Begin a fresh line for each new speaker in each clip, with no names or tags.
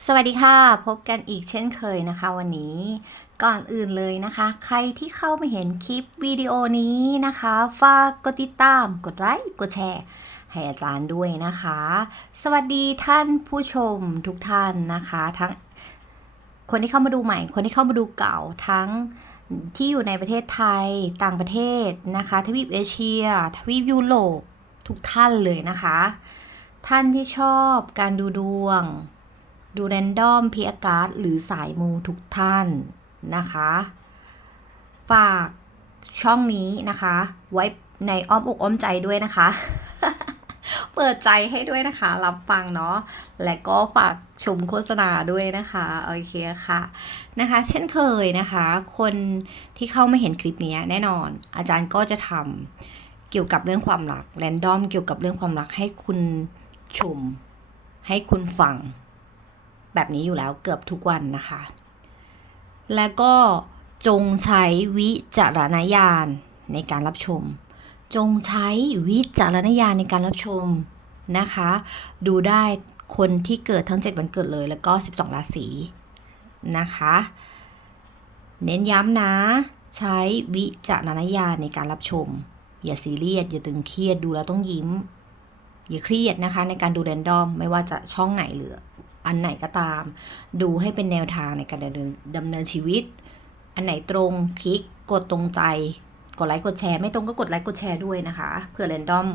สวัสดีค่ะ พบกันอีกเช่นเคยนะคะ วันนี้ก่อนอื่นเลยนะคะ ใครที่เข้ามาเห็นคลิปวิดีโอนี้นะคะ ฝากกดติดตาม กดไลค์ กดแชร์ ให้อาจารย์ด้วยนะคะ สวัสดีท่านผู้ชมทุกท่านนะคะ ทั้งคนที่เข้ามาดูใหม่ คนที่เข้ามาดูเก่าทั้งที่อยู่ในประเทศไทยต่างประเทศนะคะ ทวีปเอเชีย ทวีปยุโรปทุกท่านเลยนะคะ ท่านที่ชอบการดูดวง ดูแรนดอมพีอากาศหรือสายมูทุกท่านนะคะ ฝากช่องนี้นะคะ ไว้ในอ้อมอกอ้อมใจด้วยนะคะ เปิดใจให้ด้วยนะคะ รับฟังเนาะ และก็ฝากชมโฆษณาด้วยนะคะ โอเคค่ะ นะคะ เช่นเคยนะคะ คนที่เข้ามาเห็นคลิปนี้แน่นอน อาจารย์ก็จะทำเกี่ยวกับเรื่องความรัก แรนดอมเกี่ยวกับเรื่องความรักให้คุณชม ให้คุณฟัง แบบนี้อยู่แล้วเกือบทุกวันนะคะ และก็จงใช้วิจารณญาณในการรับชม จงใช้วิจารณญาณในการรับชมนะคะ ดูได้คนที่เกิดทั้ง 7 วันเกิดเลยแล้วก็ 12 ราศีนะคะ เน้นย้ำนะ ใช้วิจารณญาณในการรับชม อย่าซีเรียสอย่าตึงเครียดดูแล้วต้องยิ้ม อย่าเครียดนะคะในการดูแรนดอมไม่ว่าจะช่องไหนเหรือ อันไหนก็ตาม ดูให้เป็นแนวทางในการดำเนินดำเนินชีวิต อันไหนตรงคลิกกดตรงใจ กดไลค์กดแชร์ไม่ตรงก็กดไลค์กดแชร์ด้วยนะคะเผื่อแรนดอม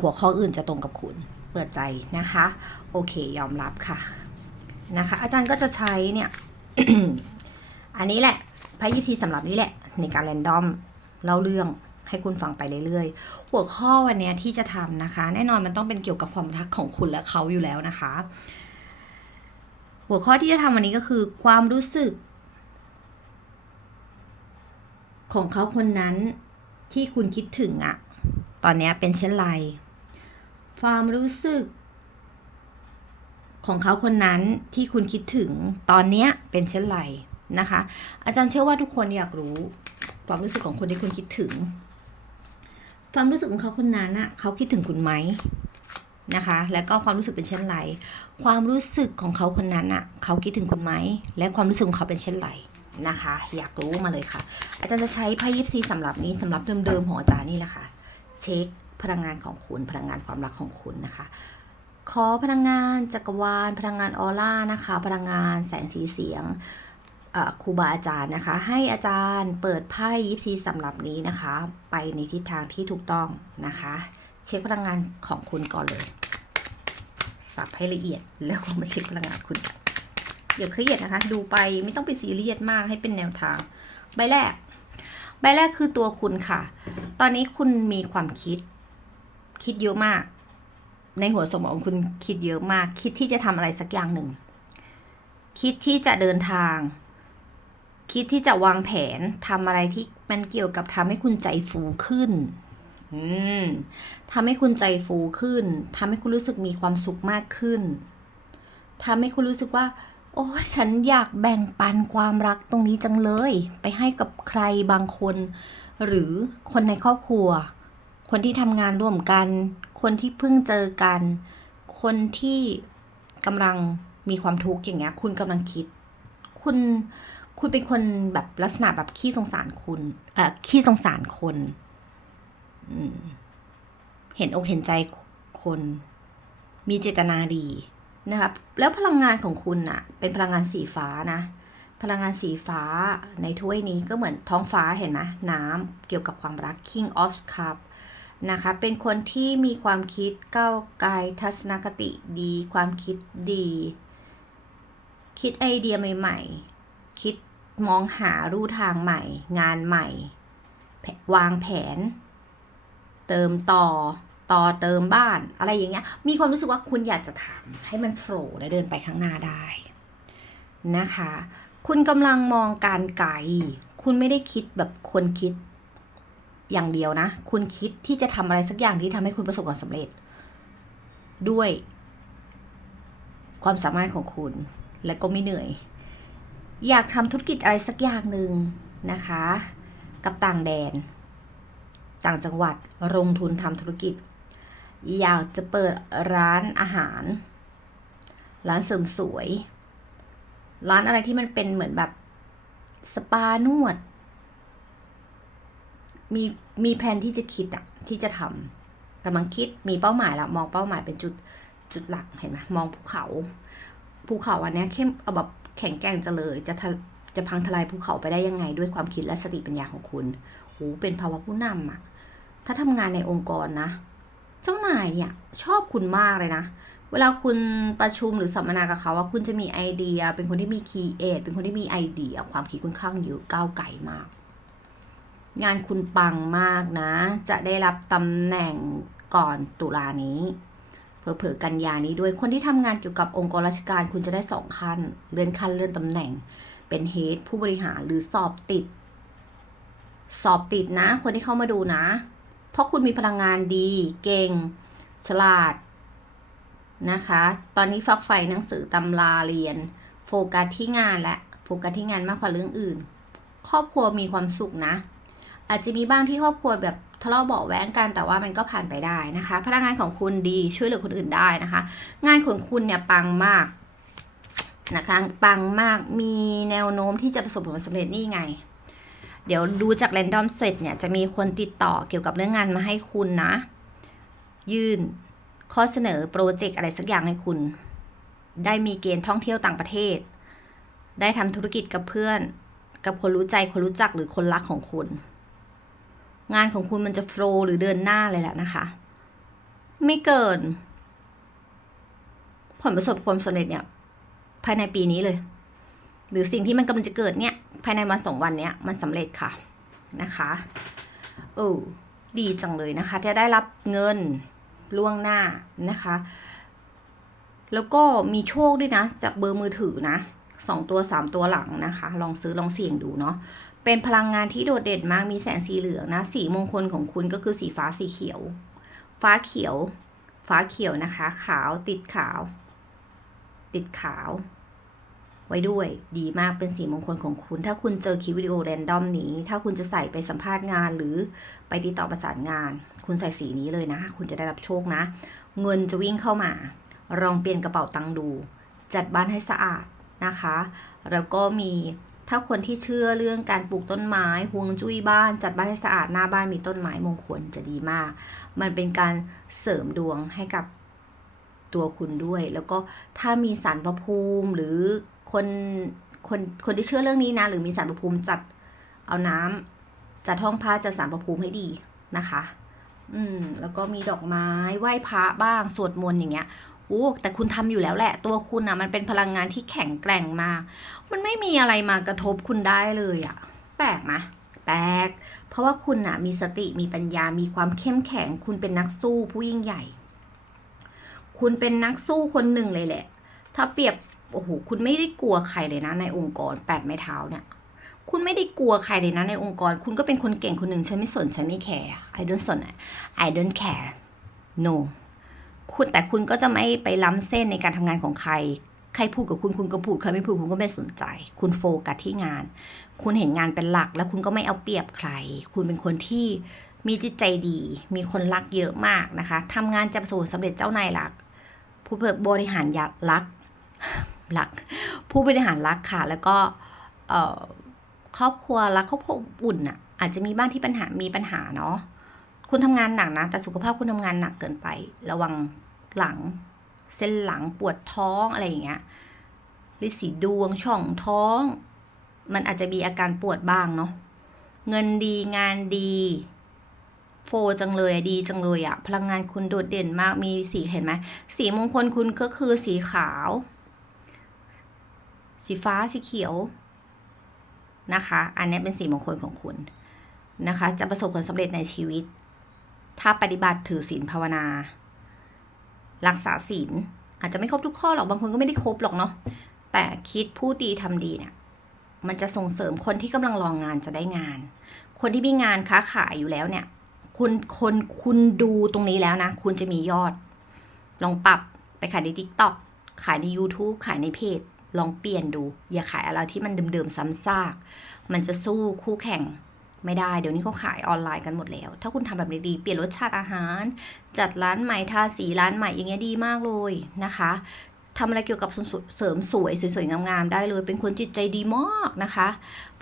หัวข้ออื่นจะตรงกับคุณเปิดใจนะคะ โอเคยอมรับค่ะนะคะ อาจารย์ก็จะใช้เนี่ยอันนี้แหละไพ่ยิปซีสำหรับนี้แหละ ในการแรนดอมเล่าเรื่องให้คุณฟังไปเรื่อยๆ หัวข้อวันนี้ที่จะทำนะคะ แน่นอนมันต้องเป็นเกี่ยวกับความรักของคุณและเขาอยู่แล้วนะคะ หัวข้อที่จะทำวันนี้ก็คือ ความรู้สึก ของเขาคนนั้นที่คุณคิดถึงอะตอนนี้เป็นเช่นไร ความรู้สึก ของเขาคนนั้นที่คุณคิดถึงตอนนี้เป็นเช่นไรนะคะ อาจารย์เชื่อว่าทุกคนอยากรู้ ความรู้สึกของคนที่คุณคิดถึง ความรู้สึกของเขาคนนั้นอะเขาคิดถึงคุณไหม นะคะ แล้วก็ความรู้สึกเป็นเช่นไร ความรู้สึกของเขาคนนั้นอะเขาคิดถึงคุณไหม และความรู้สึกของเขาเป็นเช่นไรนะคะ อยากรู้มาเลยค่ะ อาจารย์จะใช้ไพ่ยิปซีสำหรับนี้สำหรับเดิมๆของอาจารย์นี่แหละค่ะ เช็คพลังงานของคุณ พลังงานความรักของคุณนะคะ ขอพลังงานจักรวาล พลังงานออร่านะคะ พลังงานแสงสีเสียงครูบาอาจารย์นะคะ ให้อาจารย์เปิดไพ่ยิปซีสำหรับนี้นะคะ ไปในทิศทางที่ถูกต้องนะคะ เช็คพลังงานของคุณก่อนเลย สับให้ละเอียด แล้วก็มาเช็คพลังงานคุณกันเดี๋ยวเครียดนะคะ ดูไปไม่ต้องไปซีเรียสมากให้เป็นแนวทาง ใบแรก ใบแรกคือตัวคุณค่ะ ตอนนี้คุณมีความคิด คิดเยอะมาก ในหัวสมองคุณคิดเยอะมาก คิดที่จะทำอะไรสักอย่างหนึ่ง คิดที่จะเดินทาง คิดที่จะวางแผนทำอะไรที่มันเกี่ยวกับทำให้คุณใจฟูขึ้น ทำให้คุณใจฟูขึ้นทำให้คุณรู้สึกมีความสุขมากขึ้นทำให้คุณรู้สึกว่า โอ้ยฉันอยากแบ่งปันความรักตรงนี้จังเลย ไปให้กับใครบางคน หรือคนในครอบครัว คนที่ทำงานร่วมกัน คนที่เพิ่งเจอกัน คนที่กำลังมีความทุกข์อย่างเงี้ย คุณกำลังคิด คุณคุณเป็นคนแบบลักษณะแบบขี้สงสารคุณเอ่อขี้สงสารคน เห็นอกเห็นใจคน มีเจตนาดีนะครับแล้วพลังงานของคุณน่ะเป็นพลังงานสีฟ้านะ พลังงานสีฟ้าในถ้วยนี้ก็เหมือนท้องฟ้าเห็นไหมน้ำเกี่ยวกับความรัก King of Cup นะคะ เป็นคนที่มีความคิดก้าวไกลทัศนคติดี ความคิดดี คิดไอเดียใหม่ ๆ คิดมองหารูทางใหม่ งานใหม่ วางแผน เติมต่อต่อเติมบ้าน อะไรอย่างเงี้ย มีความรู้สึกว่าคุณอยากจะทำให้มันโฟล์และเดินไปข้างหน้าได้นะคะ คุณกำลังมองการไกล คุณไม่ได้คิดแบบคนคิดอย่างเดียวนะ คุณคิดที่จะทำอะไรสักอย่างที่ทำให้คุณประสบความสำเร็จ ด้วย ความสามารถของคุณ และก็ไม่เหนื่อย อยากทำธุรกิจอะไรสักอย่างหนึ่งนะคะ กับต่างแดน ต่างจังหวัดลงทุนทำธุรกิจ อยากจะเปิดร้านอาหาร ร้านเสริมสวย ร้านอะไรที่มันเป็นเหมือนแบบสปานวด มีมีแผนที่จะคิดอะที่จะทำกำลังคิดมีเป้าหมายแล้วมองเป้าหมายเป็นจุดจุดหลักเห็นไหมมองภูเขา ภูเขาอันเนี้ยเข้มเอาแบบแข็งแกร่งจะเลยจะทะจะพังทลายภูเขาไปได้ยังไงด้วยความคิดและสติปัญญาของคุณโหเป็นภาวะผู้นำอะ ถ้าทำงานในองค์กรนะ เจ้านายเนี่ยชอบคุณมากเลยนะ เวลาคุณประชุมหรือสัมมนากับเขาว่าคุณจะมีไอเดีย เป็นคนที่มีคีเอทเป็นคนที่มีไอเดีย ความคิดค่อนข้างเยอะก้าวไกลมาก งานคุณปังมากนะ จะได้รับตำแหน่งก่อนตุลานี้เผลอๆกันยานี้ด้วยคนที่ทำงานเกี่ยวกับองค์กรราชการคุณจะได้สองขั้น เลื่อนขั้นเลื่อนตำแหน่ง เป็นเฮดผู้บริหารหรือสอบติด สอบติดนะ คนที่เข้ามาดูนะ ราะคุณมีพลังงานดี เก่ง ฉลาดนะคะ ตอนนี้ฟักไฟหนังสือตำราเรียน โฟกัสที่งานและโฟกัสที่งานมากกว่าเรื่องอื่น ครอบครัวมีความสุขนะ อาจจะมีบ้างที่ครอบครัวแบบทะเลาะเบาะแว้งกันแต่ว่ามันก็ผ่านไปได้นะคะพนักงานของคุณดีช่วยเหลือคนอื่นได้นะคะ งานของคุณเนี่ยปังมากนะคะปังมากมีแนวโน้มที่จะประสบผลสำเร็จนี่ไง เดี๋ยวดูจาก r รนดอมเสร็จเนี่ยจะมีคนติดต่อเกี่ยวกับเรื่องงานมาให้คุณนะ ยื่นข้อเสนอโปรเจกต์อะไรสักอย่างให้คุณ ได้มีเกณฑ์ท่องเที่ยวต่างประเทศ ได้ทำธุรกิจกับเพื่อน กับคนรู้ใจคนรู้จักหรือคนรักของคุณ งานของคุณมันจะโฟล์หรือเดินหน้าเลยแหละนะคะ ไม่เกิน ผลประสบความสำเร็จเนี่ยภายในปีนี้เลย หรือสิ่งที่มันกำลังจะเกิดเนี่ย ภายในวันสองวันเนี้ยมันสำเร็จค่ะนะคะเออดีจังเลยนะคะจะได้รับเงินล่วงหน้านะคะ แล้วก็มีโชคด้วยนะ จากเบอร์มือถือนะสองตัวสามตัวหลังนะคะ ลองซื้อลองเสี่ยงดูเนาะเป็นพลังงานที่โดดเด่นมากมีแสงสีเหลืองนะ สีมงคลของคุณก็คือสีฟ้าสีเขียว ฟ้าเขียว ฟ้าเขียวนะคะ ขาวติดขาว ติดขาว ไว้ด้วยดีมากเป็นสีมงคลของคุณ ถ้าคุณเจอคลิปวิดีโอแรนดอมนี้ ถ้าคุณจะใส่ไปสัมภาษณ์งานหรือไปติดต่อประสานงาน คุณใส่สีนี้เลยนะ คุณจะได้รับโชคนะ เงินจะวิ่งเข้ามาลองเปลี่ยนกระเป๋าตังค์ดู จัดบ้านให้สะอาดนะคะ แล้วก็มีถ้าคนที่เชื่อเรื่องการปลูกต้นไม้ฮวงจุ้ยบ้าน จัดบ้านให้สะอาดหน้าบ้านมีต้นไม้มงคลจะดีมาก มันเป็นการเสริมดวงให้กับตัวคุณด้วย แล้วก็ถ้ามีสารประภูมิหรือ คนคนคนที่เชื่อเรื่องนี้นะ หรือมีสารประภูมิจัดเอาน้ำจัดห้องพระจัดสารประภูมิให้ดีนะคะ อืมแล้วก็มีดอกไม้ไหว้พระบ้างสวดมนต์อย่างเงี้ยโอ้แต่คุณทำอยู่แล้วแหละ ตัวคุณอะมันเป็นพลังงานที่แข็งแกร่งมาก มันไม่มีอะไรมากระทบคุณได้เลยอะแปลกนะแปลกเพราะว่าคุณอะมีสติมีปัญญามีความเข้มแข็ง คุณเป็นนักสู้ผู้ยิ่งใหญ่ คุณเป็นนักสู้คนหนึ่งเลยแหละ ถ้าเปรียบ โอ้โหคุณไม่ได้กลัวใครเลยนะในองค์กรแปดไม้เท้าเนี่ยคุณไม่ได้กลัวใครเลยนะในองค์กร คุณก็เป็นคนเก่งคนหนึ่งฉันไม่สนฉันไม่แคร์ I don't สน I don't care no คุณแต่คุณก็จะไม่ไปล้ำเส้นในการทำงานของใคร ใครพูดกับคุณคุณก็พูดใครไม่พูดคุณก็ไม่สนใจ คุณโฟกัสที่งาน คุณเห็นงานเป็นหลัก แล้วคุณก็ไม่เอาเปรียบใคร คุณเป็นคนที่มีจิตใจดี มีคนรักเยอะมากนะคะทำงานจะประสบสำเร็จเจ้านายรัก ผู้บริหารยักรัก รัก ผู้บริหารรักค่ะ แล้วก็ครอบครัวรักครอบครัวอุ่นอะ อาจจะมีบ้างที่ปัญหามีปัญหาเนาะคุณทำงานหนักนะ แต่สุขภาพคุณทำงานหนักเกินไป ระวังหลัง เส้นหลังปวดท้องอะไรอย่างเงี้ยลิสีดวงช่องท้อง มันอาจจะมีอาการปวดบ้างเนาะเงินดีงานดีโฟจังเลยดีจังเลยอะพลังงานคุณโดดเด่นมากมีสีเห็นไหมสีมงคลคุณก็คือสีขาว สีฟ้าสีเขียวนะคะ อันนี้เป็นสีมงคลของคุณนะคะ จะประสบผลสำเร็จในชีวิต ถ้าปฏิบัติถือศีลภาวนา รักษาศีลอาจจะไม่ครบทุกข้อหรอก บางคนก็ไม่ได้ครบหรอกเนาะ แต่คิดพูดดีทำดีเนี่ย มันจะส่งเสริมคนที่กำลังรองงานจะได้งาน คนที่มีงานค้าขายอยู่แล้วเนี่ย คุณคนคุณดูตรงนี้แล้วนะ คุณจะมียอด ลองปรับไปขายใน TikTok ขายใน YouTube ขายในเพจ ลองเปลี่ยนดู อย่าขายอะไรที่มันเดิมๆซ้ำซาก มันจะสู้คู่แข่งไม่ได้ เดี๋ยวนี้เขาขายออนไลน์กันหมดแล้ว ถ้าคุณทำแบบนี้ดีเปลี่ยนรสชาติอาหาร จัดร้านใหม่ ทาสีร้านใหม่อย่างเงี้ยดีมากเลยนะคะทำอะไรเกี่ยวกับเสริมสวยสวยๆงามๆได้เลย เป็นคนจิตใจดีมากนะคะ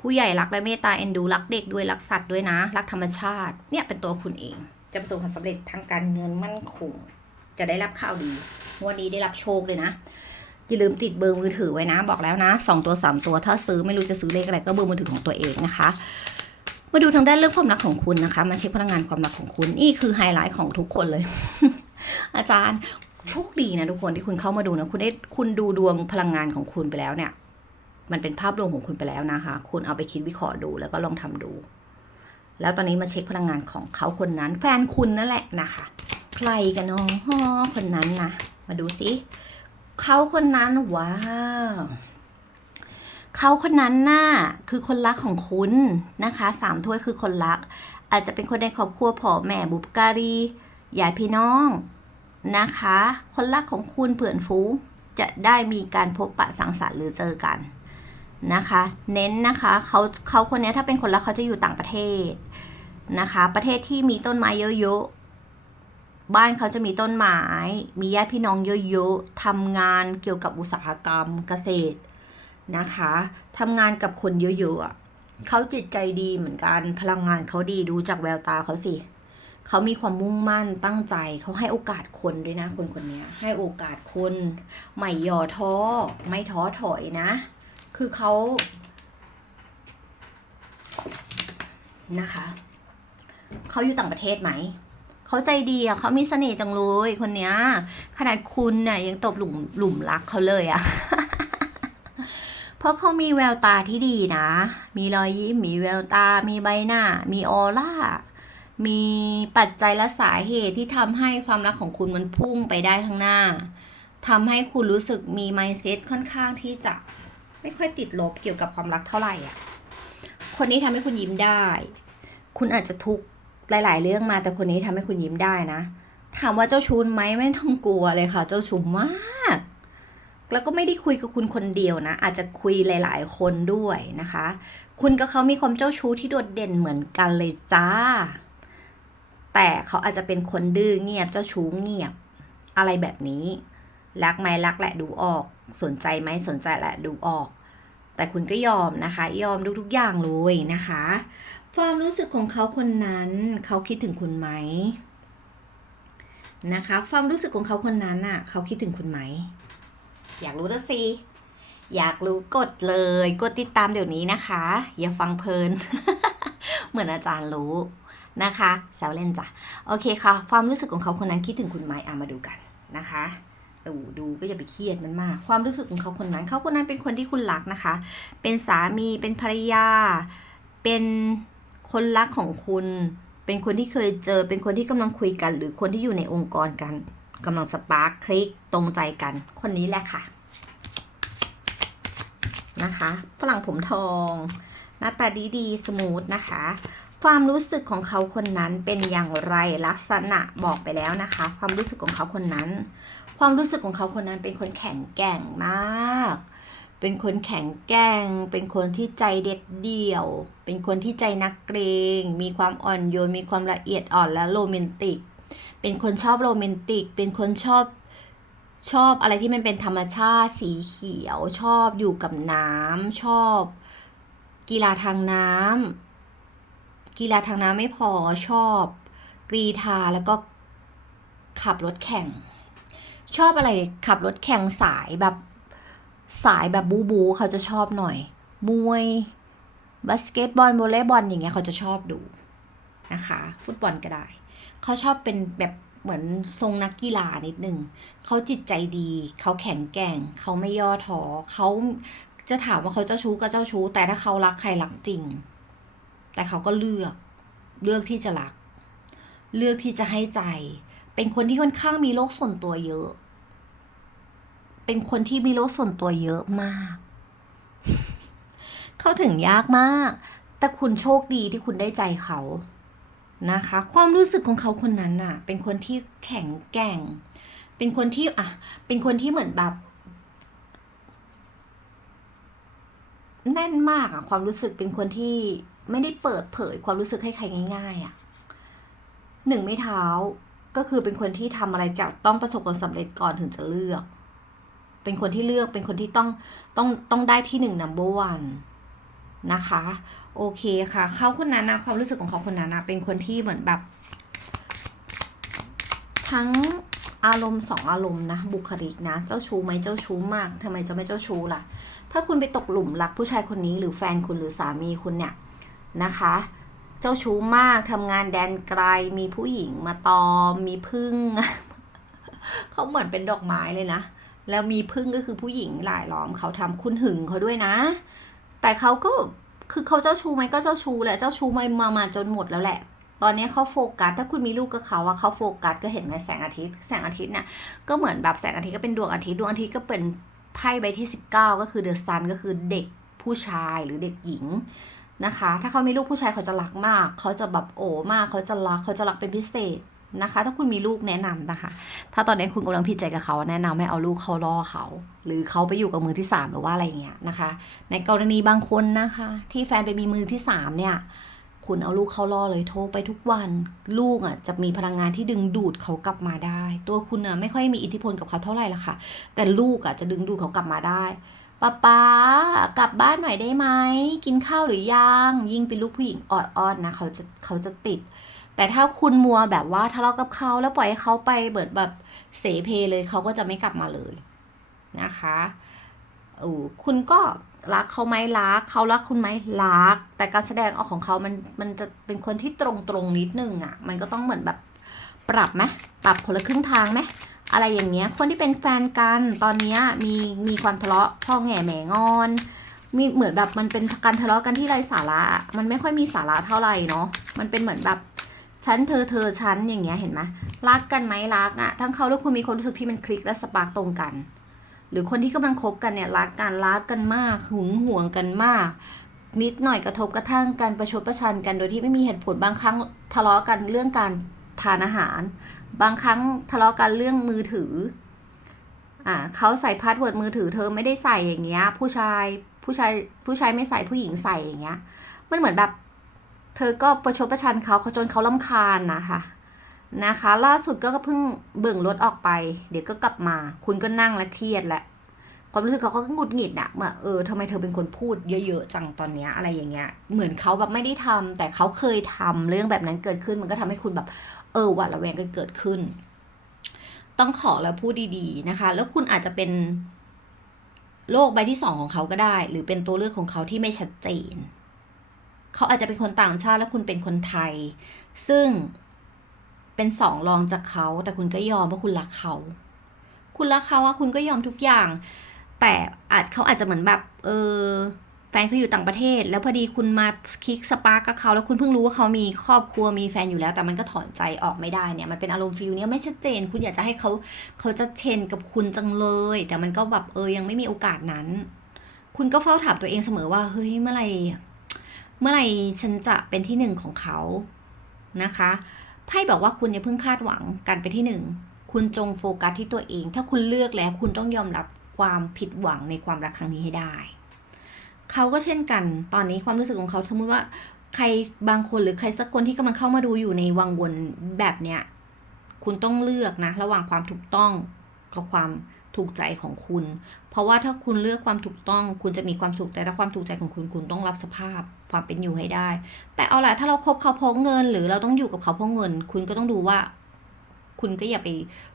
ผู้ใหญ่รักและเมตตาเอ็นดูรักเด็กด้วยรักสัตว์ด้วยนะ รักธรรมชาติ เนี่ยเป็นตัวคุณเอง จะประสบความสำเร็จทางการเงินมั่นคง จะได้รับข่าวดีวันนี้ได้รับโชคเลยนะ อย่าลืมติดเบอร์มือถือไว้นะ บอกแล้วนะสองตัวสามตัวถ้าซื้อไม่รู้จะซื้อเลขอะไรก็เบอร์มือถือของตัวเองนะคะ มาดูทางด้านเรื่องความรักของคุณนะคะ มาเช็คพลังงานความรักของคุณนี่คือไฮไลท์ของทุกคนเลย อาจารย์โชคดีนะทุกคนที่คุณเข้ามาดูนะคุณได้คุณดูดวงพลังงานของคุณไปแล้วเนี่ย มันเป็นภาพรวมของคุณไปแล้วนะคะ คุณเอาไปคิดวิเคราะห์ดูแล้วก็ลองทำดู แล้วตอนนี้มาเช็คพลังงานของเขาคนนั้น แฟนคุณนั่นแหละนะคะ ใครกันเนาะคนนั้นนะมาดูสิ เขาคนนั้นว้าวเขาคนนั้นน่ะคือคนรักของคุณนะคะสามถ้วยคือคนรัก อาจจะเป็นคนในครอบครัวพ่อแม่บุปการีญาติพี่น้องนะคะ คนรักของคุณเผื่อนฟูจะได้มีการพบปะสังสรรค์หรือเจอกันนะคะ เน้นนะคะเขาเขาคนนี้ถ้าเป็นคนรักเขาจะอยู่ต่างประเทศนะคะ ประเทศที่มีต้นไม้เยอะๆ บ้านเขาจะมีต้นไม้ มีญาติพี่น้องเยอะๆทำงานเกี่ยวกับอุตสาหกรรมเกษตรนะคะทำงานกับคนเยอะๆเขาจิตใจดีเหมือนกันพลังงานเขาดีดูจากแววตาเขาสิเขามีความมุ่งมั่นตั้งใจเขาให้โอกาสคนด้วยนะคนคนนี้ให้โอกาสคนไม่ย่อท้อไม่ท้อถอยนะ คือเขานะคะเขาอยู่ต่างประเทศไหม เขาใจดีอะเขามีเสน่ห์จังเลยคนเนี้ย ขนาดคุณเนี่ยยังตบหลุมหลุมรักเขาเลยอะเพราะเขามีแววตาที่ดีนะ มีรอยยิ้ม มีแววตา มีใบหน้า มีออร่า มีปัจจัยและสาเหตุที่ทำให้ความรักของคุณมันพุ่งไปได้ข้างหน้าทำให้คุณรู้สึกมี mindset ค่อนข้างที่จะไม่ค่อยติดลบเกี่ยวกับความรักเท่าไหร่อะ คนนี้ทำให้คุณยิ้มได้ คุณอาจจะทุกข์ หลาย ๆ เรื่องมาแต่คนนี้ทำให้คุณยิ้มได้นะ ถามว่าเจ้าชู้ไหมไม่ต้องกลัวเลยค่ะ เจ้าชู้มาก แล้วก็ไม่ได้คุยกับคุณคนเดียวนะ อาจจะคุยหลาย ๆ คนด้วยนะคะ คุณกับเขามีความเจ้าชู้ที่โดดเด่นเหมือนกันเลยจ้า แต่เขาอาจจะเป็นคนดื้อเงียบเจ้าชู้เงียบ อะไรแบบนี้รักไหมรักแหละดูออก สนใจไหมสนใจแหละดูออก แต่คุณก็ยอมนะคะ ยอมทุกๆอย่างเลยนะคะ ความรู้สึกของเขาคนนั้น เขาคิดถึงคุณไหมนะคะ ความรู้สึกของเขาคนนั้นน่ะ เขาคิดถึงคุณไหม อยากรู้ล้วสิอยากรู้กดเลย กดติดตามเดี๋ยวนี้นะคะ อย่าฟังเพลิน เหมือนอาจารย์รู้นะคะแซวเล่นจ้ะโอเคค่ะ ความรู้สึกของเขาคนนั้นคิดถึงคุณไหมอะมาดูกันนะคะดูดูก็อย่าไปเครียดมันมาก ความรู้สึกของเขาคนนั้น เขาคนนั้นเป็นคนที่คุณรักนะคะ เป็นสามีเป็นภรรยา เป็น คนรักของคุณ เป็นคนที่เคยเจอ เป็นคนที่กำลังคุยกัน หรือคนที่อยู่ในองค์กรกันกำลังสปาร์คคลิกตรงใจกัน คนนี้แหละค่ะ นะคะฝรั่งผมทอง หน้าตาดีดีสมูทนะคะ ความรู้สึกของเขาคนนั้นเป็นอย่างไรลักษณะบอกไปแล้วนะคะ ความรู้สึกของเขาคนนั้น ความรู้สึกของเขาคนนั้นเป็นคนแข็งแกร่งมาก เป็นคนแข็งแกร่ง เป็นคนที่ใจเด็ดเดี่ยว เป็นคนที่ใจนักเกรง มีความอ่อนโยน มีความละเอียดอ่อนและโรแมนติก เป็นคนชอบโรแมนติก เป็นคนชอบชอบอะไรที่มันเป็นธรรมชาติสีเขียว ชอบอยู่กับน้ำชอบ กีฬาทางน้ำกีฬาทางน้ำไม่พอชอบกรีธาแล้วก็ขับรถแข่ง ชอบอะไรขับรถแข่งสายแบบ สายแบบบูบูเขาจะชอบหน่อยมวยบาสเกตบอลวอลเลย์บอลอย่างเงี้ยเขาจะชอบดูนะคะ ฟุตบอลก็ได้ เขาชอบเป็นแบบเหมือนทรงนักกีฬานิดนึงเขาจิตใจดี เขาแข็งแกร่ง เขาไม่ย่อท้อเขาจะถามว่าเขาเจ้าชู้ก็เจ้าชู้ แต่ถ้าเขารักใครรักจริง แต่เขาก็เลือกเลือกที่จะรัก เลือกที่จะให้ใจ เป็นคนที่ค่อนข้างมีโลกส่วนตัวเยอะ เป็นคนที่มีโลกส่วนตัวเยอะมาก เข้าถึงยากมาก แต่คุณโชคดีที่คุณได้ใจเขานะคะ ความรู้สึกของเขาคนนั้นน่ะ เป็นคนที่แข็งแกร่ง เป็นคนที่อะ เป็นคนที่เหมือนแบบแน่นมากอะความรู้สึกเป็นคนที่ไม่ได้เปิดเผยความรู้สึกให้ใครง่าย ๆอะหนึ่งไม่เท้าก็คือเป็นคนที่ทำอะไรจะต้องประสบความสำเร็จก่อนถึงจะเลือก เป็นคนที่เลือกเป็นคนที่ต้องต้องต้องได้ที่หนึ่ง number one นะคะ โอเคค่ะ เขาคนนั้นนะความรู้สึกของเขาคนนั้นนะเป็นคนที่เหมือนแบบ ทั้งอารมณ์สองอารมณ์นะบุคลิกนะ เจ้าชู้ไหมเจ้าชู้มากทำไมจะไม่เจ้าชู้ล่ะ ถ้าคุณไปตกหลุมรักผู้ชายคนนี้หรือแฟนคุณหรือสามีคุณเนี่ยนะคะ เจ้าชู้มากทำงานแดนไกลมีผู้หญิงมาตอมมีพึ่งเขาเหมือนเป็นดอกไม้เลยนะ แล้วมีพึ่งก็คือผู้หญิงหลายล้อมเขาทำคุณหึงเขาด้วยนะ แต่เขาก็คือเขาเจ้าชู้ไหมก็เจ้าชู้แหละเจ้าชู้มามามาจนหมดแล้วแหละ ตอนนี้เขาโฟกัสถ้าคุณมีลูกกับเขาอะเขาโฟกัสก็เห็นไหมแสงอาทิตย์ แสงอาทิตย์เนี่ยก็เหมือนแบบแสงอาทิตย์ก็เป็นดวงอาทิตย์ดวงอาทิตย์ก็เป็นไพ่ใบที่ 19 ก็คือเดอะซันก็คือเด็กผู้ชายหรือเด็กหญิงนะคะ ถ้าเขามีลูกผู้ชายเขาจะรักมาก เขาจะแบบโอ้มาก เขาจะรักเขาจะรักเป็นพิเศษ นะคะ ถ้าคุณมีลูกแนะนำนะคะ ถ้าตอนนี้คุณกำลังผิดใจกับเขาแนะนำให้เอาลูกเขาล่อเขา หรือเขาไปอยู่กับมือที่สามหรือว่าอะไรเงี้ยนะคะ ในกรณีบางคนนะคะ ที่แฟนไปมีมือที่สามเนี่ยคุณเอาลูกเขาล่อเลยโทรไปทุกวัน ลูกอะจะมีพลังงานที่ดึงดูดเขากลับมาได้ ตัวคุณอะไม่ค่อยมีอิทธิพลกับเขาเท่าไหร่ละค่ะ แต่ลูกอะจะดึงดูดเขากลับมาได้ป๊าป๊ากลับบ้านหน่อยได้ไหมกินข้าวหรือยังยิ่งเป็นลูกผู้หญิงออดอ้อนนะเขาจะเขาจะติด แต่ถ้าคุณมัวแบบว่าทะเลาะกับเขาแล้วปล่อยให้เขาไปเบิดแบบเสเพเลยเขาก็จะไม่กลับมาเลยนะคะอคุณก็รักเขาไหมรักเขารักคุณไหมรัก แต่การแสดงออกของเขามันมันจะเป็นคนที่ตรงตรงนิดนึงอะ่ะ มันก็ต้องเหมือนแบบปรับไหมปรับคนละครึ่งทางไหมอะไรอย่างเงี้ย คนที่เป็นแฟนกันตอนนี้มีมีความทะเลาะพ่อแง่แหมงอน มีเหมือนแบบมันเป็นการทะเลาะกันที่ไร้สาระ มันไม่ค่อยมีสาระเท่าไหร่เนาะ มันเป็นเหมือนแบบ ฉันเธอเธอฉันอย่างเงี้ยเห็นไหมรักกันไหมรักอะทั้งเขาและคุณมีความรู้สึกที่มันคลิกและสปาร์กตรงกัน หรือคนที่กำลังคบกันเนี่ยรักกันรักกันมากหึงหวงกันมาก นิดหน่อยกระทบกระทั่งกันประชดประชันกันโดยที่ไม่มีเหตุผลบางครั้งทะเลาะกันเรื่องการทานอาหาร บางครั้งทะเลาะกันเรื่องมือถืออ่าเขาใส่พาสเวิร์ดมือถือเธอไม่ได้ใส่อย่างเงี้ยผู้ชายผู้ชายผู้ชายไม่ใส่ผู้หญิงใส่อย่างเงี้ยมันเหมือนแบบ เธอก็ประชดประชันเขาเขาจนเขาลำคาญนะคะนะคะ ล่าสุดก็เพิ่งเบิ่งรถออกไป เดี๋ยวก็กลับมา คุณก็นั่งและเครียดแหละความรู้สึกเขาก็หงุดหงิดอะว่าเออทำไมเธอเป็นคนพูดเยอะๆจังตอนเนี้ยอะไรอย่างเงี้ย เหมือนเขาแบบไม่ได้ทำแต่เขาเคยทำเรื่องแบบนั้นเกิดขึ้น มันก็ทำให้คุณแบบ เออหวาดระแวงกันเกิดขึ้น ต้องขอแล้วพูดดีๆนะคะ แล้วคุณอาจจะเป็นโลกใบที่สองของเขาก็ได้ หรือเป็นตัวเลือกของเขาที่ไม่ชัดเจน เขาอาจจะเป็นคนต่างชาติแล้วคุณเป็นคนไทย ซึ่งเป็นสองรองจากเขา แต่คุณก็ยอมเพราะคุณรักเขา คุณรักเขาอะคุณก็ยอมทุกอย่าง แต่อาจเขาอาจจะเหมือนแบบ เออแฟนเขาอยู่ต่างประเทศ แล้วพอดีคุณมาคลิกสปาร์กกับเขาแล้วคุณเพิ่งรู้ว่าเขามีครอบครัวมีแฟนอยู่แล้ว แต่มันก็ถอนใจออกไม่ได้เนี่ยมันเป็นอารมณ์ฟิลเนี้ยไม่ชัดเจน คุณอยากจะให้เขาเขาจะเชนกับคุณจังเลย แต่มันก็แบบเออยังไม่มีโอกาสนั้น คุณก็เฝ้าถามตัวเองเสมอว่าเฮ้ยเมื่อไหร่ เมื่อไหร่ฉันจะเป็นที่หนึ่งของเขานะคะไพ่บอกว่าคุณอย่าเพิ่งคาดหวังการเป็นที่หนึ่งคุณจงโฟกัสที่ตัวเอง ถ้าคุณเลือกแล้วคุณต้องยอมรับความผิดหวังในความรักครั้งนี้ให้ได้ เขาก็เช่นกัน ตอนนี้ความรู้สึกของเขาสมมติว่าใครบางคนหรือใครสักคนที่กำลังเข้ามาดูอยู่ในวังวนแบบเนี้ย คุณต้องเลือกนะ ระหว่างความถูกต้องกับความถูกใจของคุณ เพราะว่าถ้าคุณเลือกความถูกต้อง คุณจะมีความสุขแต่ถ้าความถูกใจของคุณคุณต้องรับสภาพ ความเป็นอยู่ให้ได้ แต่เอาละถ้าเราคบเขาเพราะเงิน หรือเราต้องอยู่กับเขาเพราะเงิน คุณก็ต้องดูว่า คุณก็อย่าไป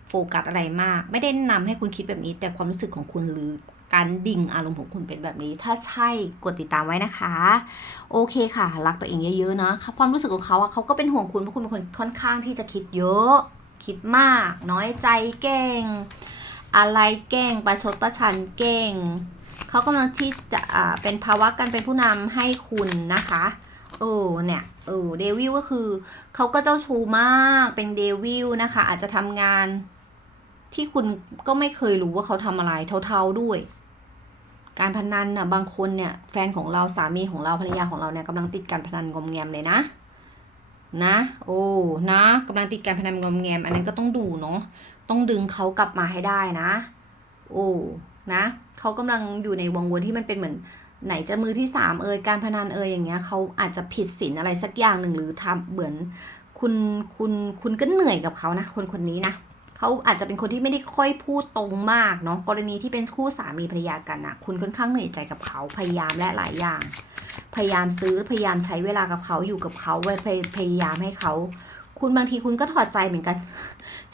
โฟกัสอะไรมาก ไม่ได้นะนำให้คุณคิดแบบนี้ แต่ความรู้สึกของคุณหรือการดิ่งอารมณ์ของคุณเป็นแบบนี้ ถ้าใช่กดติดตามไว้นะคะ โอเคค่ะ รักตัวเองเยอะๆนะความรู้สึกของเขาอะเขาก็เป็นห่วงคุณเพราะคุณเป็นคนค่อนข้างที่จะคิดเยอะ คิดมาก น้อยใจเก่ง อะไรเก่ง ประชดประชันเก่ง เขากำลังที่จะเป็นภาวะการเป็นผู้นำให้คุณนะคะ เออเนี่ยเออเดวิลก็คือเขาก็เจ้าชู้มากเป็นเดวิลนะคะ อาจจะทำงานที่คุณก็ไม่เคยรู้ว่าเขาทำอะไรเท่าๆด้วย การพนันน่ะบางคนเนี่ยแฟนของเราสามีของเราภรรยาของเราเนี่ยกำลังติดการพนันงอมแงมเลยนะนะโอ้นะกำลังติดการพนันงอมแงม อันนั้นก็ต้องดูเนาะต้องดึงเขากลับมาให้ได้นะ โอ้ นะเขากำลังอยู่ในวงวนที่มันเป็นเหมือนไหนจะมือที่สามเอ่ยการพนันเอ่ยอย่างเงี้ยเขาอาจจะผิดศีลอะไรสักอย่างหนึ่งหรือทำเหมือนคุณคุณคุณก็เหนื่อยกับเขานะ คนคนนี้นะเขาอาจจะเป็นคนที่ไม่ได้ค่อยพูดตรงมากเนาะกรณีที่เป็นคู่สามีภรรยากันอะคุณค่อนข้างเหนื่อยใจกับเขาพยายามและหลายอย่าง พยายามซื้อพยายามใช้เวลากับเขาอยู่กับเขาไว้พยายามให้เขาคุณบางทีคุณก็ถอดใจเหมือนกัน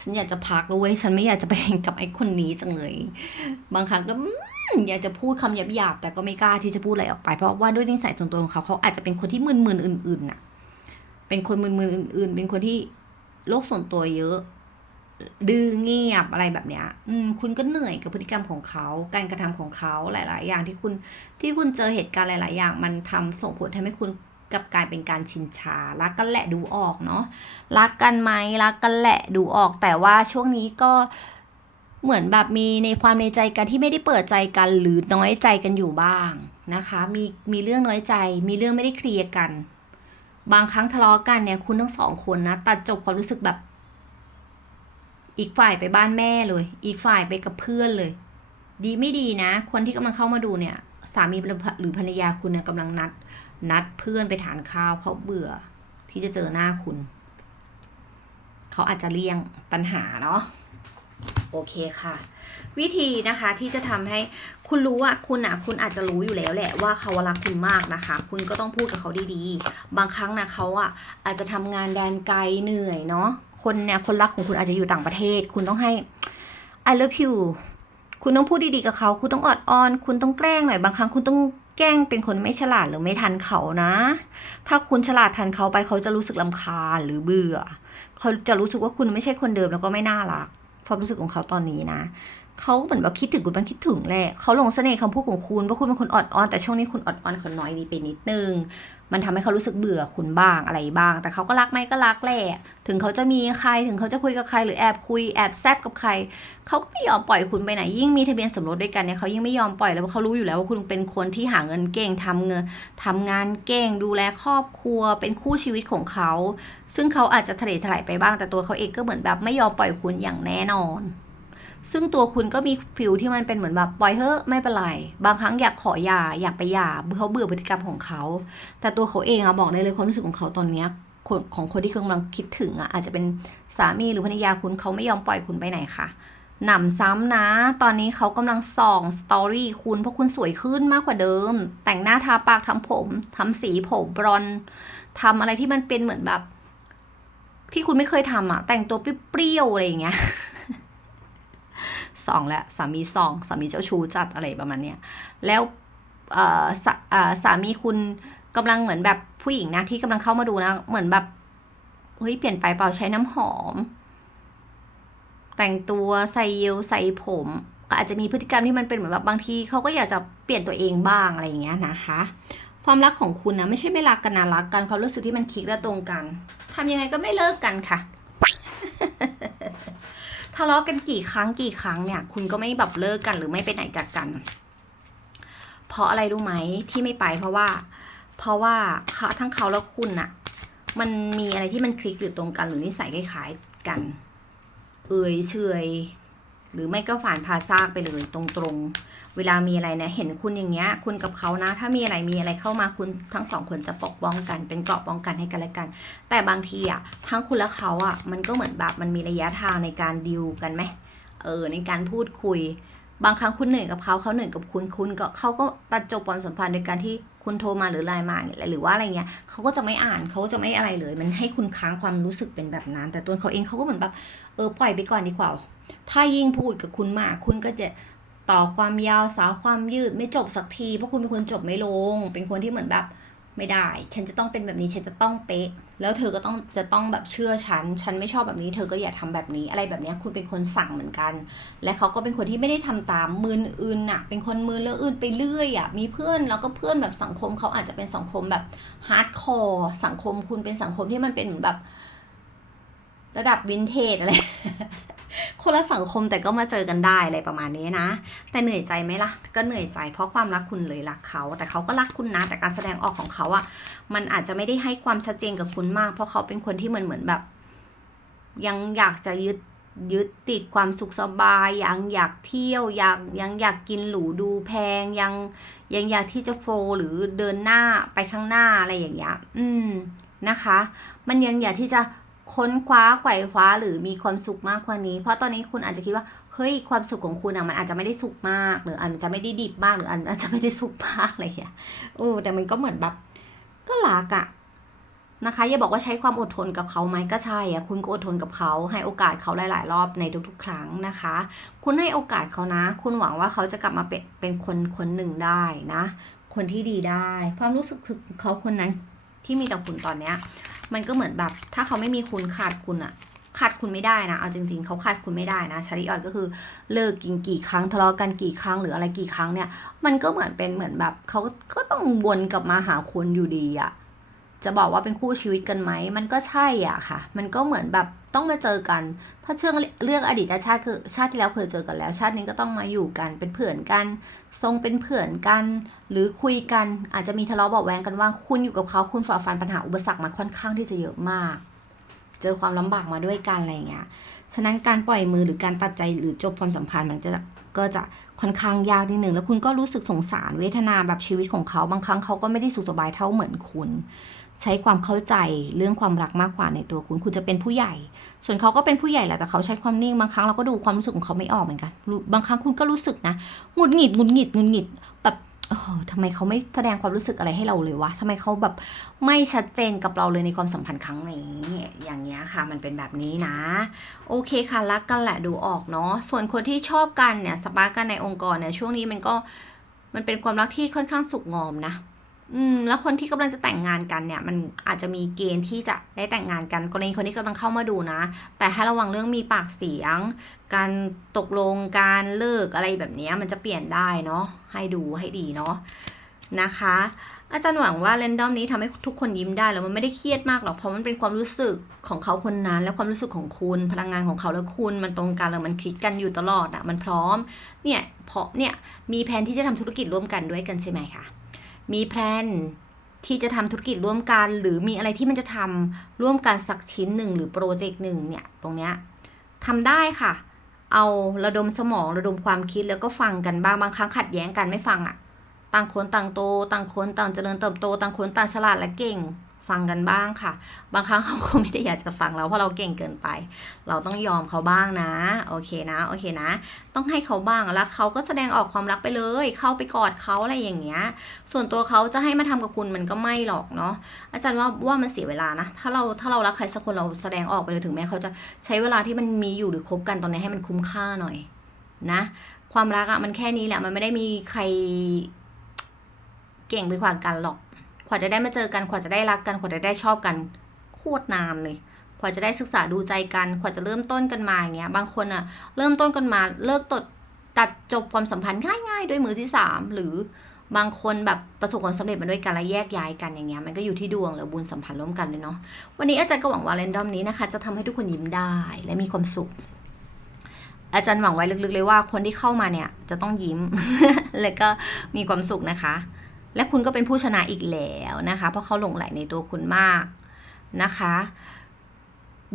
ฉันอยากจะพักแล้วเว้ยฉันไม่อยากจะไปกับไอ้คนนี้จังเลย บางครั้งก็อยากจะพูดคำหยาบๆแต่ก็ไม่กล้าที่จะพูดอะไรออกไป เพราะว่าด้วยนิสัยส่วนตัวของเขาเขาอาจจะเป็นคนที่มึนๆอื่นๆน่ะ เป็นคนมึนๆอื่น ๆ เป็นคนที่โลกส่วนตัวเยอะ ดื้อเงียบอะไรแบบเนี้ย อืม คุณก็เหนื่อยกับพฤติกรรมของเขา การกระทำของเขาหลาย ๆ อย่างที่คุณที่คุณเจอเหตุการณ์หลาย ๆ อย่าง มันทำส่งผลทำให้คุณ กับกลายเป็นการชินชา รักกันแหละดูออกเนาะรักกันไหมรักกันแหละดูออก แต่ว่าช่วงนี้ก็เหมือนแบบมีในความในใจกันที่ไม่ได้เปิดใจกันหรือน้อยใจกันอยู่บ้างนะคะ มีมีเรื่องน้อยใจ มีเรื่องไม่ได้เคลียร์กัน บางครั้งทะเลาะกันเนี่ยคุณทั้งสองคนนะตัดจบความรู้สึกแบบ อีกฝ่ายไปบ้านแม่เลย อีกฝ่ายไปกับเพื่อนเลย ดีไม่ดีนะ คนที่กำลังเข้ามาดูเนี่ย สามีหรือภรรยาคุณเนี่ยกำลังนัด นัดเพื่อนไปทานข้าวเพราะเบื่อ ที่จะเจอหน้าคุณ เขาอาจจะเลี่ยงปัญหาเนาะโอเคค่ะ วิธีนะคะที่จะทำให้คุณรู้ว่าคุณอะคุณอาจจะรู้อยู่แล้วแหละว่าเขารักคุณมากนะคะ คุณก็ต้องพูดกับเขาดีๆ บางครั้งนะเขาอะอาจจะทำงานแดนไกลเหนื่อยเนาะคนเนี่ยคนรักของคุณอาจจะอยู่ต่างประเทศ คุณต้องให้ I love you คุณต้องพูดดีๆกับเขา คุณต้องอดอ้อน คุณต้องแกล้งหน่อย บางครั้งคุณต้อง แกล้งเป็นคนไม่ฉลาดหรือไม่ทันเขานะ ถ้าคุณฉลาดทันเขาไปเขาจะรู้สึกลำคาญหรือเบื่อ เขาจะรู้สึกว่าคุณไม่ใช่คนเดิมแล้วก็ไม่น่ารักความรู้สึกของเขาตอนนี้นะเขาเหมือนแบบคิดถึงคุณบ้างคิดถึงแหละเขาหลงเสน่ห์คำพูดของคุณว่าคุณเป็นคนอดอ้อนแต่ช่วงนี้คุณอดอ้อนเขาน้อยดีไปนิดนึง มันทำให้เขารู้สึกเบื่อคุณบ้างอะไรบ้าง แต่เขาก็รักไหมก็รักแหละถึงเขาจะมีใครถึงเขาจะคุยกับใครหรือแอบคุยแอบแซบกับใคร เขาก็ไม่ยอมปล่อยคุณไปไหน ยิ่งมีทะเบียนสมรสด้วยกันเนี่ยเขายิ่งไม่ยอมปล่อยแล้วเพราะเขารู้อยู่แล้วว่าคุณเป็นคนที่หาเงินเก่งทำเงินทำงานเก่งดูแลครอบครัว เป็นคู่ชีวิตของเขา ซึ่งเขาอาจจะทะเลถลายไปบ้างแต่ตัวเขาเองก็เหมือนแบบไม่ยอมปล่อยคุณอย่างแน่นอน ซึ่งตัวคุณก็มีฟิลที่มันเป็นเหมือนแบบปล่อยเฮ้อะไม่เป็นไร บางครั้งอยากขอหย่าอยากไปหย่าเขาเบื่อพฤติกรรมของเขา แต่ตัวเขาเองอะบอกได้เลยความรู้สึกของเขาตอนเนี้ยของคนที่กำลังคิดถึงอะอาจจะเป็นสามีหรือภรรยาคุณเขาไม่ยอมปล่อยคุณไปไหนค่ะหนำซ้ำนะ ตอนนี้เขากำลังส่องสตอรี่คุณเพราะคุณสวยขึ้นมากกว่าเดิม แต่งหน้าทาปากทำผมทำสีผมบรอนทำอะไรที่มันเป็นเหมือนแบบ ที่คุณไม่เคยทำอะแต่งตัวเปรี้ยวอะไรอย่างเงี้ย สองแล้วสามีสองสามีเจ้าชู้จัดอะไรประมาณเนี้ยแล้วสาเอ่อสามีคุณกำลังเหมือนแบบผู้หญิงนะที่กำลังเข้ามาดูนะ เหมือนแบบเฮ้ยเปลี่ยนไปเปล่าใช้น้ำหอม แต่งตัวใส่เยลใส่ผมก็อาจจะมีพฤติกรรมที่มันเป็นเหมือนแบบบางทีเขาก็อยากจะเปลี่ยนตัวเองบ้างอะไรอย่างเงี้ยนะคะ ความรักของคุณนะไม่ใช่ไม่รักกันนะรักกันความรู้สึกที่มันคลิกและตรงกันทำยังไงก็ไม่เลิกกันค่ะ ทะเลาะกันกี่ครั้งกี่ครั้งเนี่ย คุณก็ไม่แบบเลิกกันหรือไม่ไปไหนจากกัน เพราะอะไรรู้ไหมที่ไม่ไปเพราะว่า เพราะว่าเขาทั้งเขาและคุณน่ะมันมีอะไรที่มันคลิกหรือตรงกันหรือนิสัยคล้ายๆกัน เอ่ยเฉยหรือไม่ก็ฝานพาซากไปเลยตรงๆ เวลามีอะไรเนี่ยเห็นคุณอย่างเงี้ย คุณกับเขานะ ถ้ามีอะไรมีอะไรเข้ามาคุณทั้งสองคนจะปกป้องกัน เป็นเกราะป้องกันให้กันและกัน แต่บางทีอะทั้งคุณและเขาอะมันก็เหมือนแบบมันมีระยะทางในการดิวกันไหมเออในการพูดคุย บางครั้งคุณเหนื่อยกับเขาเขาเหนื่อยกับคุณคุณก็เขาก็ตัดจบความสัมพันธ์โดยการที่คุณโทรมาหรือไลน์มาเนี่ยหรือว่าอะไรเงี้ยเขาก็จะไม่อ่านเขาก็จะไม่อะไรเลย มันให้คุณค้างความรู้สึกเป็นแบบนั้น แต่ตัวเขาเองเขาก็เหมือนแบบเออปล่อยไปก่อนดีกว่า ถ้ายิ่งพูดกับคุณมากคุณก็จะ ต่อความยาวสาวความยืดไม่จบสักทีเพราะคุณเป็นคนจบไม่ลง เป็นคนที่เหมือนแบบไม่ได้ ฉันจะต้องเป็นแบบนี้ฉันจะต้องเป๊ะ แล้วเธอก็ต้องจะต้องแบบเชื่อฉัน ฉันไม่ชอบแบบนี้ เธอก็อย่าทำแบบนี้ อะไรแบบนี้คุณเป็นคนสั่งเหมือนกัน และเขาก็เป็นคนที่ไม่ได้ทำตามมืนอื่นน่ะ เป็นคนมืนแล้วอื่นไปเรื่อยอะมีเพื่อนแล้วก็เพื่อนแบบสังคมเขาอาจจะเป็นสังคมแบบฮาร์ดคอร์สังคมคุณเป็นสังคมที่มันเป็นเหมือนแบบ ระดับวินเทจอะไร คนละสังคมแต่ก็มาเจอกันได้อะไรประมาณนี้นะ แต่เหนื่อยใจไหมล่ะ ก็เหนื่อยใจเพราะความรักคุณเลยรักเขา แต่เขาก็รักคุณนะ แต่การแสดงออกของเขาอะมันอาจจะไม่ได้ให้ความชัดเจนกับคุณมาก เพราะเขาเป็นคนที่เหมือนเหมือนแบบ ยังอยากจะยึดยึดติดความสุขสบาย ยังอยากเที่ยวยังยังอยากกินหรูดูแพงยังยังอยากที่จะโฟลหรือเดินหน้าไปข้างหน้าอะไรอย่างเงี้ย อืมนะคะ มันยังอยากที่จะ ค้นคว้าไขว่คว้าหรือมีความสุขมากกว่านี้ เพราะตอนนี้คุณอาจจะคิดว่าเฮ้ยความสุขของคุณอะมันอาจจะไม่ได้สุขมาก หรืออาจจะไม่ได้ดิบมากหรืออาจจะไม่ได้สุขมากอะไรอย่างเงี้ยโอ้แต่มันก็เหมือนแบบ ก็รักอะนะคะอย่าบอกว่าใช้ความอดทนกับเขาไหมก็ใช่อะคุณก็อดทนกับเขาให้โอกาสเขาหลาย ๆ รอบในทุก ๆ ครั้งนะคะ คุณให้โอกาสเขานะ คุณหวังว่าเขาจะกลับมาเป็นเป็นคนคนหนึ่งได้นะ คนที่ดีได้ ความรู้สึกเขาคนนั้นที่มีต่อคุณตอนเนี้ย มันก็เหมือนแบบ ถ้าเขาไม่มีคุณขาดคุณอะขาดคุณไม่ได้นะ เอาจริง ๆ เขาขาดคุณไม่ได้นะชาริออนก็คือเลิกกินกี่ครั้งทะเลาะกันกี่ครั้งหรืออะไรกี่ครั้งเนี่ย มันก็เหมือนเป็นเหมือนแบบเขาก็ต้องวนกลับมาหาคุณอยู่ดีอะจะบอกว่าเป็นคู่ชีวิตกันไหม มันก็ใช่อะค่ะ มันก็เหมือนแบบต้องมาเจอกัน ถ้าเชื่องเรื่องอดีตชาติคือชาติที่แล้วเคยเจอกันแล้ว ชาตินี้ก็ต้องมาอยู่กันเป็นเพื่อนกัน ทรงเป็นเพื่อนกัน หรือคุยกัน อาจจะมีทะเลาะเบาะแวงกันว่าคุณอยู่กับเขาคุณฝ่าฟันปัญหาอุปสรรคมาค่อนข้างที่จะเยอะมาก เจอความลำบากมาด้วยกันอะไรเงี้ย ฉะนั้นการปล่อยมือหรือการตัดใจหรือจบความสัมพันธ์มันจะก็จะค่อนข้างยากนิดหนึ่งแล้วคุณก็รู้สึกสงสารเวทนาแบบชีวิตของเขา บางครั้งเขาก็ไม่ได้สุขสบายเท่าเหมือนคุณ ใช้ความเข้าใจเรื่องความรักมากกว่าในตัวคุณ คุณจะเป็นผู้ใหญ่ ส่วนเขาก็เป็นผู้ใหญ่แหละแต่เขาใช้ความนิ่งบางครั้งเราก็ดูความรู้สึกของเขาไม่ออกเหมือนกัน บางครั้งคุณก็รู้สึกนะหงุดหงิดหงุดหงิดหงุดหงิดแบบโอ้โหทำไมเขาไม่แสดงความรู้สึกอะไรให้เราเลยวะทำไมเขาแบบไม่ชัดเจนกับเราเลยในความสัมพันธ์ครั้งนี้ อย่างเงี้ยค่ะ มันเป็นแบบนี้นะ โอเคค่ะ รักกันแหละดูออกเนาะ ส่วนคนที่ชอบกันเนี่ย สปาร์กกันในองค์กรเนี่ย ช่วงนี้มันก็ มันเป็นความรักที่ค่อนข้างสุกงอมนะ อืมแล้วคนที่กำลังจะแต่งงานกันเนี่ย มันอาจจะมีเกณฑ์ที่จะได้แต่งงานกันกรณีคนที่กำลังเข้ามาดูนะ แต่ให้ระวังเรื่องมีปากเสียง การตกลงการเลิกอะไรแบบนี้มันจะเปลี่ยนได้เนาะให้ดูให้ดีเนาะนะคะ อาจารย์หวังว่าเรนดอมนี้ทำให้ทุกคนยิ้มได้แล้วมันไม่ได้เครียดมากหรอกเพราะมันเป็นความรู้สึกของเขาคนนั้น และความรู้สึกของคุณ พลังงานของเขาและคุณมันตรงกันแล้วมันคลิกกันอยู่ตลอดอะมันพร้อมเนี่ยเพราะเนี่ยมีแผนที่จะทำธุรกิจร่วมกันด้วยกันใช่ไหมคะ มีแพลนที่จะทำธุรกิจร่วมกัน หรือมีอะไรที่มันจะทำร่วมกันสักชิ้นหนึ่งหรือโปรเจกต์หนึ่งเนี่ยตรงเนี้ยทำได้ค่ะ เอาระดมสมองระดมความคิดแล้วก็ฟังกันบ้างบางครั้งขัดแย้งกันไม่ฟังอะ่ะ ต่างคนต่างโต ต่างคนต่างเจริญเติบโต ต่างคนต่างฉลาดและเก่ง ฟังกันบ้างค่ะ บางครั้งเขาก็ไม่ได้อยากจะฟังเราเพราะเราเก่งเกินไป เราต้องยอมเขาบ้างนะโอเคนะโอเคนะ ต้องให้เขาบ้างแล้วเขาก็แสดงออกความรักไปเลย เข้าไปกอดเขาอะไรอย่างเงี้ย ส่วนตัวเขาจะให้มาทำกับคุณมันก็ไม่หรอกเนาะอาจารย์ว่าว่ามันเสียเวลานะถ้าเราถ้าเรารักใครสักคนเราแสดงออกไปเลยถึงแม้เขาจะใช้เวลาที่มันมีอยู่หรือคบกันตอนนี้ให้มันคุ้มค่าหน่อยนะความรักอะมันแค่นี้แหละมันไม่ได้มีใครเก่งไปกว่ากันหรอก กว่าจะได้มาเจอกันกว่าจะได้รักกันกว่าจะได้ชอบกันโคตรนานเลยกว่าจะได้ศึกษาดูใจกันกว่าจะเริ่มต้นกันมาอย่างเงี้ยบางคนอะเริ่มต้นกันมาเลิกตดตัดจบความสัมพันธ์ง่าย ๆ ด้วยมือที่สามหรือบางคนแบบประสบความสำเร็จมาด้วยกันแล้วแยกย้ายกันอย่างเงี้ยมันก็อยู่ที่ดวงหรือบุญสัมพันธ์ร่วมกันเลยเนาะวันนี้อาจารย์ก็หวังว่าเรนดอมนี้นะคะ จะทำให้ทุกคนยิ้มได้และมีความสุข อาจารย์หวังไว้ลึกๆเลยว่าคนที่เข้ามาเนี่ยจะต้องยิ้ม และก็มีความสุขนะคะ และคุณก็เป็นผู้ชนะอีกแล้วนะคะ เพราะเขาหลงไหลในตัวคุณมากนะคะ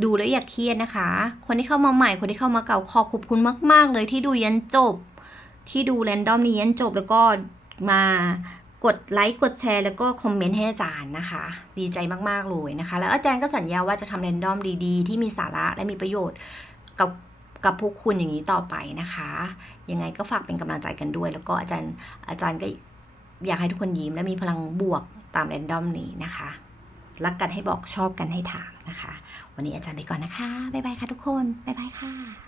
ดูแล้วอย่าเครียดนะคะ คนที่เข้ามาใหม่ คนที่เข้ามาเก่าขอบคุณมาก ๆ เลยที่ดูยันจบ ที่ดูแรนดอมนี้ยันจบแล้วก็มากดไลค์กดแชร์แล้วก็คอมเมนต์ให้อาจารย์นะคะ ดีใจมาก ๆ เลยนะคะ แล้วอาจารย์ก็สัญญาว่าจะทำแรนดอมดีๆ ที่มีสาระและมีประโยชน์กับกับพวกคุณอย่างนี้ต่อไปนะคะ ยังไงก็ฝากเป็นกำลังใจกันด้วย แล้วก็อาจารย์อาจารย์ก็ อยากให้ทุกคนยิ้มและมีพลังบวกตามแรนดอมนี้นะคะ รักกันให้บอกชอบกันให้ถามนะคะ วันนี้อาจารย์ไปก่อนนะคะ บ๊ายบายค่ะทุกคน บ๊ายบายค่ะ